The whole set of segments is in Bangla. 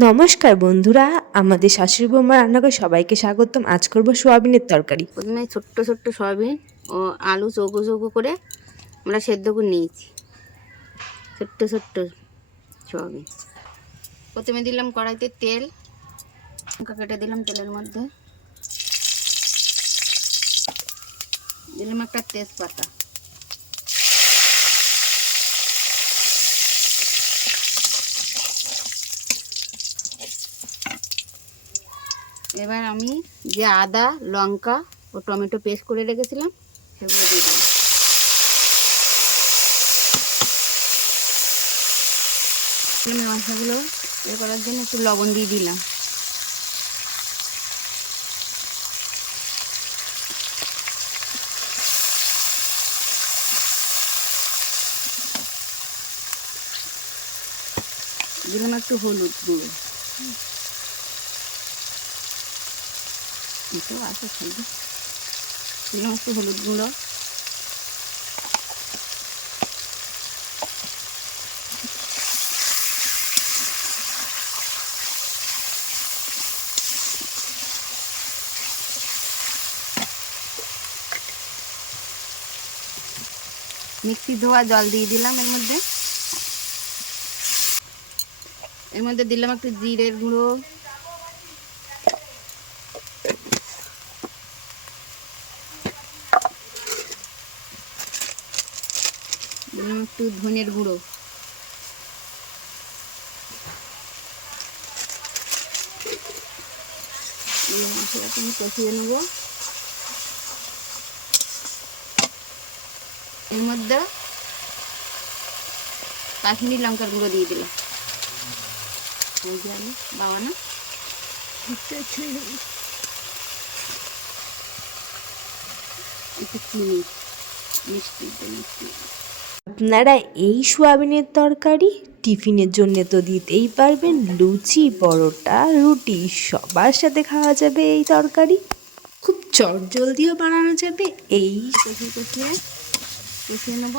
নমস্কার বন্ধুরা, আমাদের শাশুড়ি বৌমা রান্নাঘরে সবাইকে স্বাগতম। আজ করব সোয়াবিনের তরকারি। প্রথমে ছোট্ট ছোট্ট সয়াবিন ও আলু চৌকো চৌকো করে আমরা সেদ্ধ করে নিয়েছি। ছোট্ট ছোট্ট সয়াবিন। প্রথমে দিলাম কড়াইতে তেল, লঙ্কা কেটে দিলাম তেলের মধ্যে, দিলাম একটা তেজপাতা, এবার আমি যে আদা লঙ্কা ও টমেটো পেস্ট করে রেখেছিলাম সেগুলো দিয়ে দিলাম। মশলাগুলো করার জন্য একটু লবণ দিয়ে দিলাম। দিলাম একটু হলুদ গুঁড়ো, দিলাম একটু হলুদ গুঁড়ো, মিক্সি ধোয়া জল দিয়ে দিলাম। এর মধ্যে দিলাম একটু জিরের গুঁড়ো, দিলাম একটু ধনের গুঁড়ো, এই মশলাটা আমি কষিয়ে নেব। এর মধ্যে কাশ্মীরি লঙ্কার গুঁড়ো দিয়ে দিলাম। বাবা না একটু চিনি, মিষ্টি। আপনারা এই সোয়াবিনের তরকারি টিফিনের জন্য তো দিতেই পারবেন। লুচি, পরোটা, রুটি সবার সাথে খাওয়া যাবে এই তরকারি। খুব চটজলদিও বানানো যাবে। এই কষিয়ে নেব,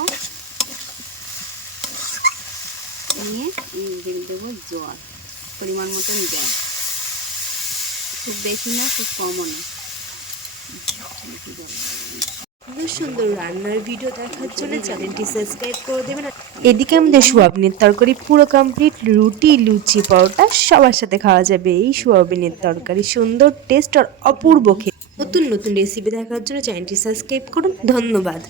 নিয়ে দিয়ে দেবো জল, পরিমাণ মতন জল, খুব বেশি না খুব কমও না। সুন্দর সুন্দর রান্নার ভিডিও দেখার জন্য চ্যানেলটি সাবস্ক্রাইব করে দেবেন। এদিকে আমাদের সোয়াবিনের তরকারি পুরো কমপ্লিট। রুটি, লুচি, পরোটা সবার সাথে খাওয়া যাবে এই সোয়াবিনের তরকারি। সুন্দর টেস্ট আর অপূর্ব খেতে। নতুন নতুন রেসিপি দেখার জন্য চ্যানেলটি সাবস্ক্রাইব করুন। ধন্যবাদ।